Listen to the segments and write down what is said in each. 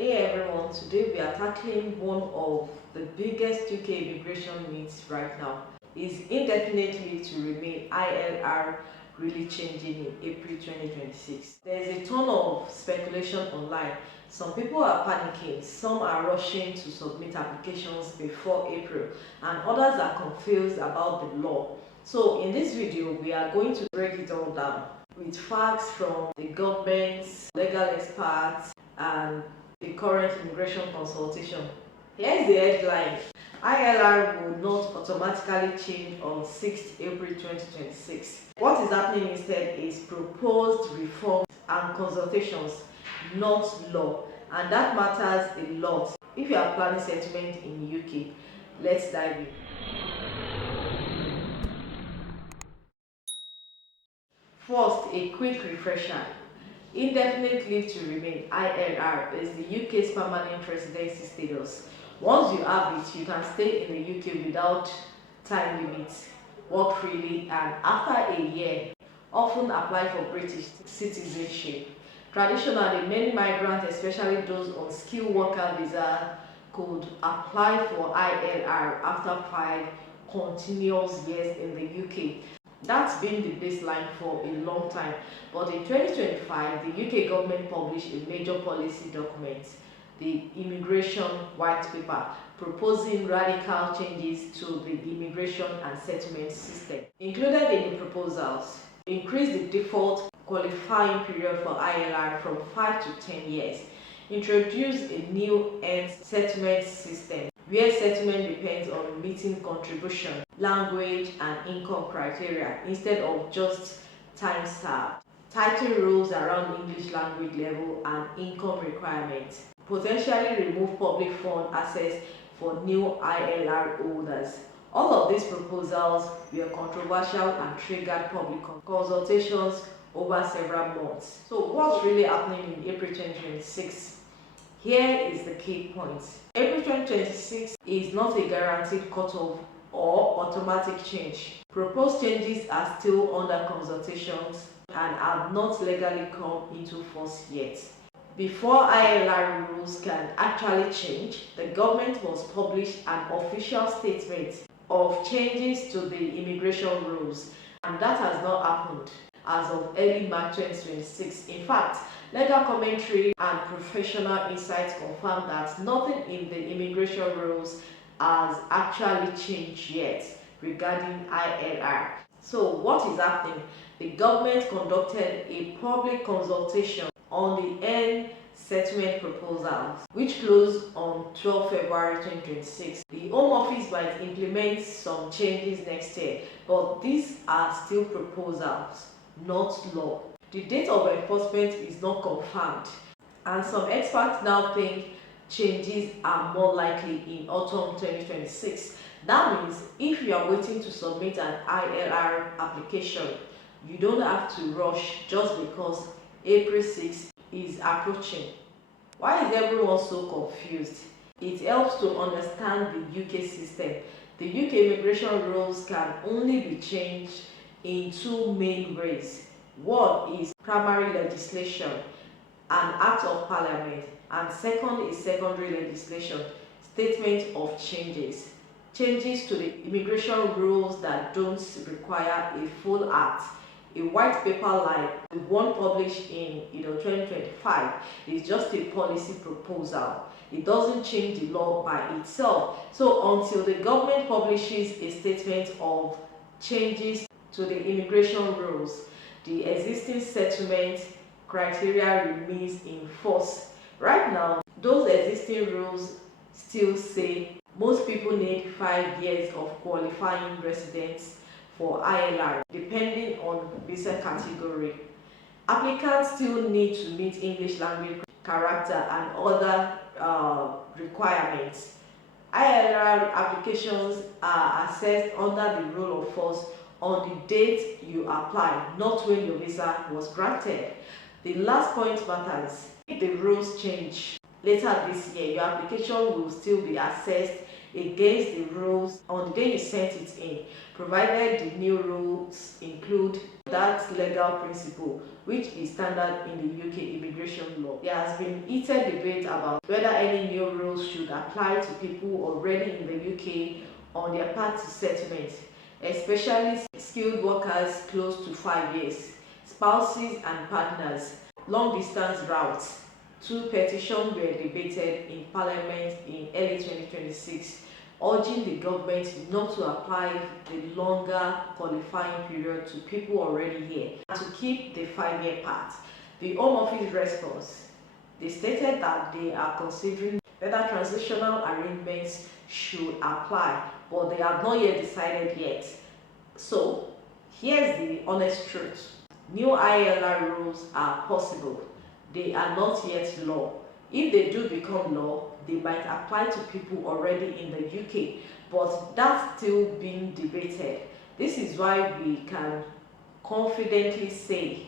Hey everyone, today we are tackling one of the biggest UK immigration myths right now. Is indefinite leave to remain ILR really changing in April 2026? There is a ton of speculation online. Some people are panicking, some are rushing to submit applications before April, and others are confused about the law. So in this video, we are going to break it all down with facts from the governments, legal experts, and the current immigration consultation. Here's the headline. ILR will not automatically change on 6th April 2026. What is happening instead is proposed reforms and consultations, not law. And that matters a lot if you are planning settlement in the UK. Let's dive in. First, a quick refresher. Indefinite leave to remain (ILR) is the UK's permanent residency status. Once you have it, you can stay in the UK without time limits, work freely, and after a year, often apply for British citizenship. Traditionally, many migrants, especially those on skilled worker visa, could apply for ILR after 5 continuous years in the UK. That's been the baseline for a long time, but in 2025, the UK government published a major policy document, the Immigration White Paper, proposing radical changes to the immigration and settlement system. Included in the proposals, increase the default qualifying period for ILR from 5 to 10 years, introduce a new end settlement system where settlement depends on meeting contribution, language, and income criteria instead of just time served. Tighten rules around English language level and income requirements. Potentially remove public fund access for new ILR holders. All of these proposals were controversial and triggered public consultations over several months. So what's really happening in April 2026? Here is the key point. April 2026 is not a guaranteed cutoff or automatic change. Proposed changes are still under consultations and have not legally come into force yet. Before ILR rules can actually change, the government must publish an official statement of changes to the immigration rules, and that has not happened as of early March 2026. In fact, legal commentary and professional insights confirm that nothing in the immigration rules has actually changed yet regarding ILR. So what is happening? The government conducted a public consultation on the end settlement proposals, which closed on 12 February 2026. The Home Office might implement some changes next year, but these are still proposals, not law. The date of enforcement is not confirmed, and some experts now think changes are more likely in autumn 2026. That means if you are waiting to submit an ILR application, you don't have to rush just because April 6th is approaching. Why is everyone so confused? It helps to understand the UK system. The UK immigration rules can only be changed in two main ways. One is primary legislation, an act of parliament, and second is secondary legislation, statement of changes. Changes to the immigration rules that don't require a full act. A white paper like the one published in 2025 is just a policy proposal. It doesn't change the law by itself. So until the government publishes a statement of changes to the immigration rules, the existing settlement criteria remains in force. Right now, those existing rules still say most people need 5 years of qualifying residence for ILR, depending on visa category. Applicants still need to meet English language character and other requirements. ILR applications are assessed under the rule of force on the date you apply, not when your visa was granted. The last point matters. If the rules change later this year, your application will still be assessed against the rules on the day you sent it in, provided the new rules include That legal principle, which is standard in the UK immigration law. There has been heated debate about whether any new rules should apply to people already in the UK on their path to settlement, especially skilled workers close to 5 years, spouses and partners, long-distance routes. Two petitions were debated in Parliament in early 2026, urging the government not to apply the longer qualifying period to people already here and to keep the 5-year part. The Home Office response, they stated that they are considering whether transitional arrangements should apply, but they have not yet decided yet. So, here's the honest truth. New ILR rules are possible. They are not yet law. If they do become law, they might apply to people already in the UK, but that's still being debated. This is why we can confidently say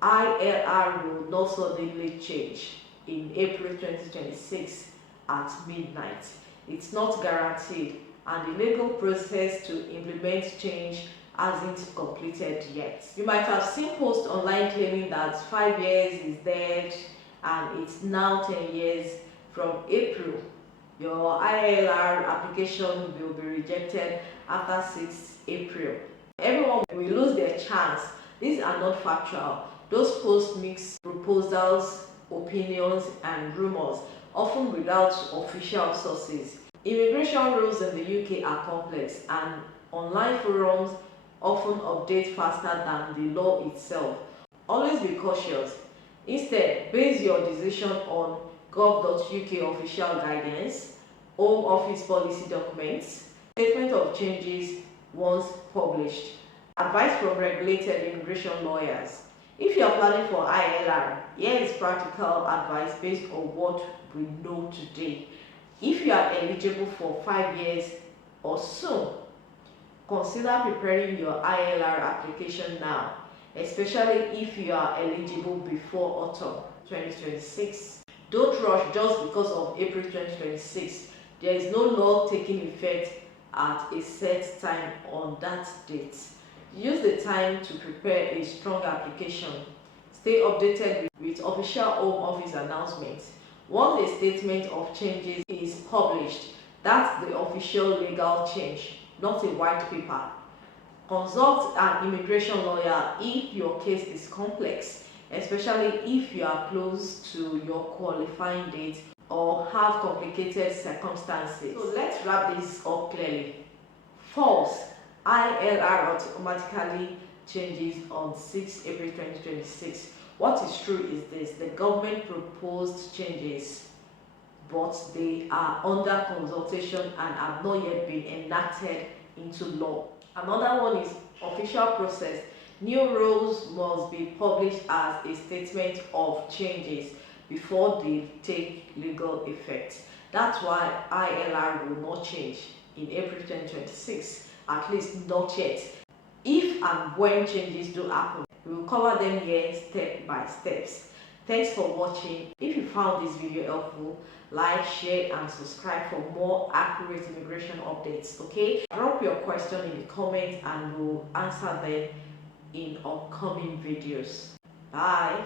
ILR will not suddenly change in April 2026 at midnight. It's not guaranteed, and the legal process to implement change hasn't completed yet. You might have seen posts online claiming that 5 years is dead and it's now 10 years. From April, your ILR application will be rejected after 6 April. Everyone will lose their chance. These are not factual. Those posts mix proposals, opinions, and rumors, often without official sources. Immigration rules in the UK are complex, and online forums often update faster than the law itself. Always be cautious. Instead, base your decision on gov.uk official guidance, Home Office policy documents, statement of changes once published, advice from regulated immigration lawyers. If you are planning for ILR, here is practical advice based on what we know today. If you are eligible for 5 years or so, consider preparing your ILR application now, especially if you are eligible before autumn 2026. Don't rush just because of April 2026. There is no law taking effect at a set time on that date. Use the time to prepare a strong application. Stay updated with official Home Office announcements. Once a statement of changes is published, that's the official legal change, not a white paper. Consult an immigration lawyer if your case is complex, especially if you are close to your qualifying date or have complicated circumstances. So let's wrap this up clearly. False. ILR automatically changes on 6 April 2026. What is true is this: the government proposed changes, but they are under consultation and have not yet been enacted into law. Another one is official process. New rules must be published as a statement of changes before they take legal effect. That's why ILR will not change in April 2026, at least not yet. If and when changes do happen, we will cover them here step by steps. Thanks for watching. If you found this video helpful, like, share and subscribe for more accurate immigration updates. Okay, drop your question in the comments and we'll answer them in upcoming videos. Bye.